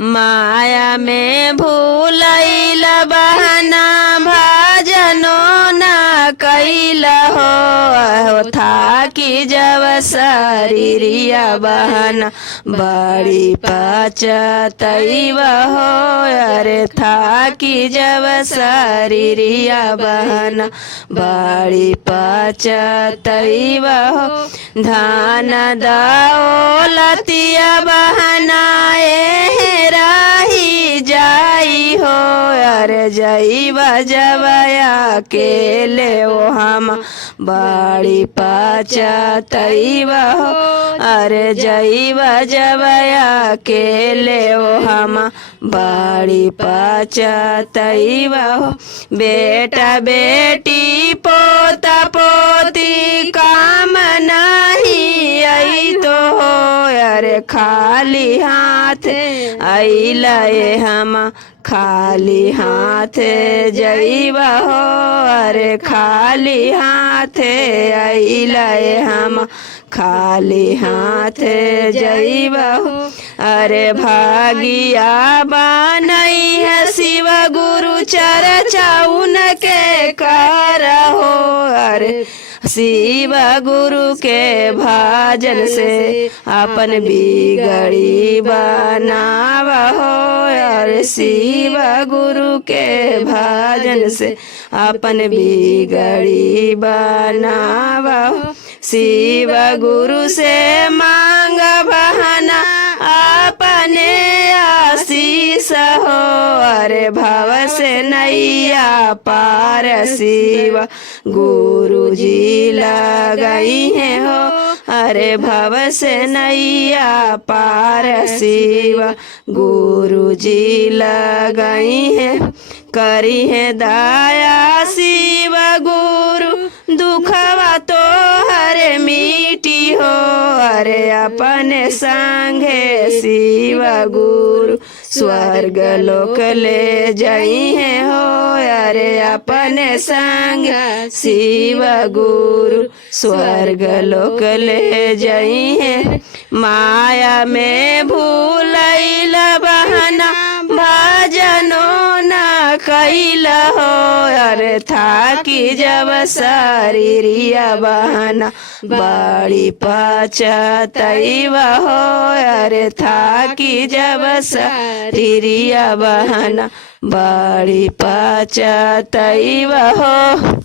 माया में भूलैल बहना भजनो न कैला हो थाकी जब शरीरिया बहना बड़ी पचतैब हो अरे थाकी जब शरीरिया बहना बड़ी पचतैब हो धान दौलतिया बहना राही जाई हो अरे जईब जब अकेले ओ हम बड़ी पचतैब हो अरे जईब जब अकेले ओ हम बड़ी पचतैब हो बेटा बेटी पोता पोती काम नहीं आई तो हो अरे खाली हाथ अइले हम खाली हाथ जईब हो अरे खाली हाथ अइले हम खाली हाथ जईब हो अरे भागिया बनई है शिव गुरु चर्चा उनके कर हो अरे शिव गुरु के भजन से अपन बिगड़ी बनाव हो अरे शिव गुरु के भजन से अपन बिगड़ी बनाव हो शिव गुरु से मांग बहना अपने आशीष हो अरे भव से नैया पार शिव गुरु जी लगई है हो अरे भव से नैया पार शिव गुरु जी लगई है करी है दया शिव गुरु दुखवा तो हरे मिटी हो अरे अपने संगे शिव गुरु स्वर्ग लोक ले जाई है हो अरे अपने संग शिव गुरु स्वर्ग लोक ले जाई है माया में भूलैल बहना भजनो न कैल हो अरे थाकी जब शरीरिया बहना बड़ी पचतैब हो अरे थाकी जब शरीरिया बहना बड़ी पचतैब हो।